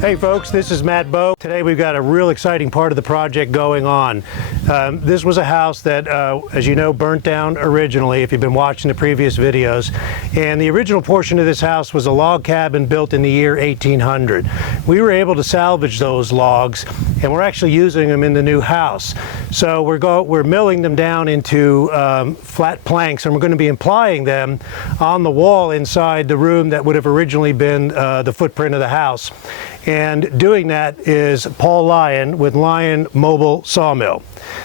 Hey folks, this is Matt Bowe. Today we've got a real exciting part of the project going on. This was a house that, as you know, burnt down originally, if you've been watching the previous videos. And the original portion of this house was a log cabin built in the year 1800. We were able to salvage those logs, and we're actually using them in the new house. So we're milling them down into flat planks, and we're going to be applying them on the wall inside the room that would have originally been the footprint of the house. And doing that is Paul Lyon with Lyon Mobile Sawmill.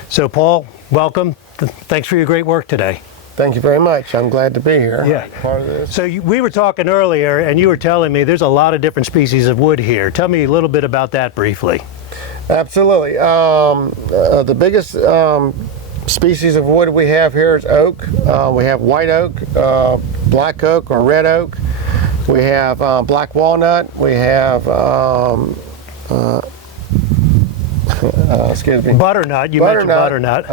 So Paul, welcome. Thanks for your great work today. Thank you very much. I'm glad to be here. Yeah. Part of this. So we were talking earlier, and you were telling me there's a lot of different species of wood here. Tell me a little bit about that briefly. Absolutely. The biggest species of wood we have here is oak. We have white oak, black oak, or red oak. We have black walnut. We have excuse me, butternut. You mentioned butternut.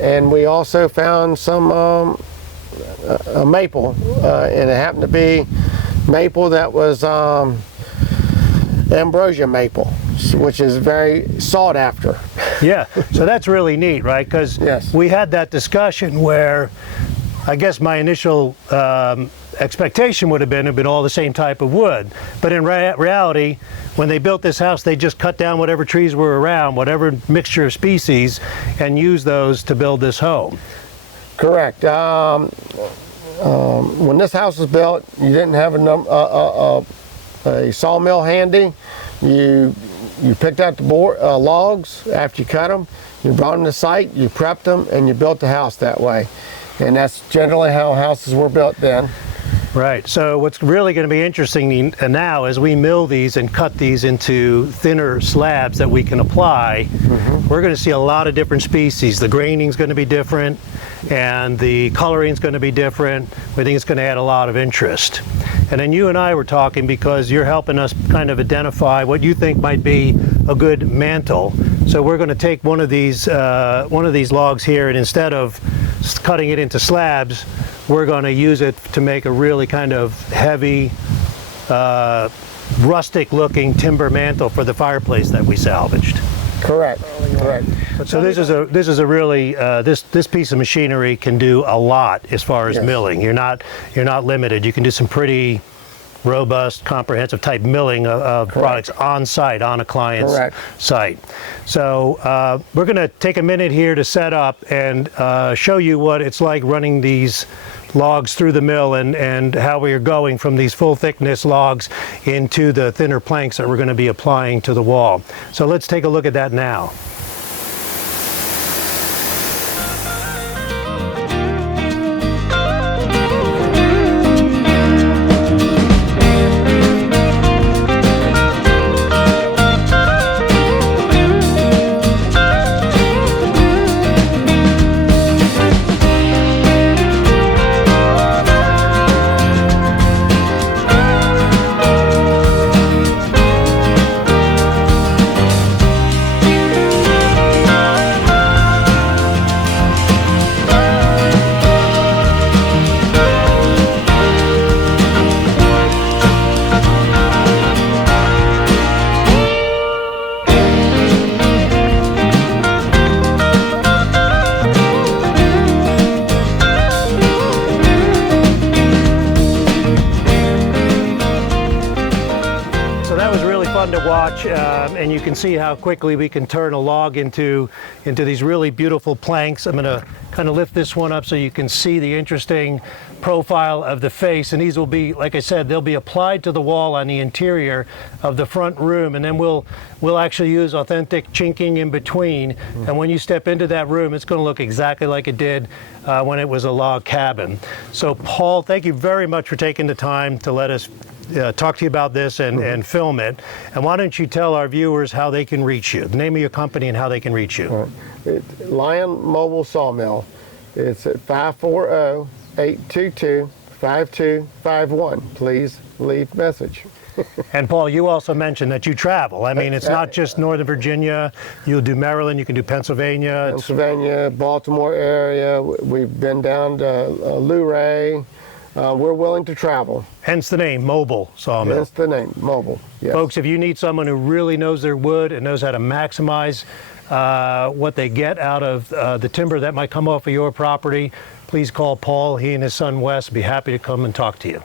And we also found some a maple, and it happened to be maple that was ambrosia maple, which is very sought after. Yeah, so that's really neat, right? Because yes, we had that discussion where I guess my initial expectation would have been all the same type of wood. But in reality, when they built this house, they just cut down whatever trees were around, whatever mixture of species, and used those to build this home. Correct. When this house was built, you didn't have a sawmill handy. You picked out the logs after you cut them, you brought them to site, you prepped them, and you built the house that way. And that's generally how houses were built then. Right. So what's really going to be interesting now as we mill these and cut these into thinner slabs that we can apply, we're going to see a lot of different species. The graining is going to be different, and the coloring is going to be different. We think it's going to add a lot of interest. And then you and I were talking because you're helping us kind of identify what you think might be a good mantle. So we're going to take one of these logs here, and instead of cutting it into slabs, we're going to use it to make a really kind of heavy, rustic looking timber mantle for the fireplace that we salvaged. Correct. Correct. So this is a really this piece of machinery can do a lot as far as milling. You're not limited. You can do some pretty robust, comprehensive type milling of products on site, on a client's site. So we're going to take a minute here to set up and show you what it's like running these logs through the mill and how we are going from these full thickness logs into the thinner planks that we're going to be applying to the wall. So let's take a look at that now. To watch, and you can see how quickly we can turn a log into these really beautiful planks. I'm going to kind of lift this one up so you can see the interesting profile of the face, and these will be, like I said, they'll be applied to the wall on the interior of the front room, and then we'll actually use authentic chinking in between, and when you step into that room, it's going to look exactly like it did when it was a log cabin. So Paul, thank you very much for taking the time to let us talk to you about this and film it. And why don't you tell our viewers how they can reach you, the name of your company and how they can reach you. Lyon Mobile Sawmill. It's at 540-822-5251. Please leave message. And Paul, you also mentioned that you travel. I mean, it's not just Northern Virginia. You'll do Maryland, you can do Pennsylvania. Baltimore area. We've been down to Luray, we're willing to travel. Hence the name, mobile sawmill. That's the name, mobile. Yes. Folks, if you need someone who really knows their wood and knows how to maximize what they get out of the timber that might come off of your property, please call Paul. He and his son Wes will be happy to come and talk to you.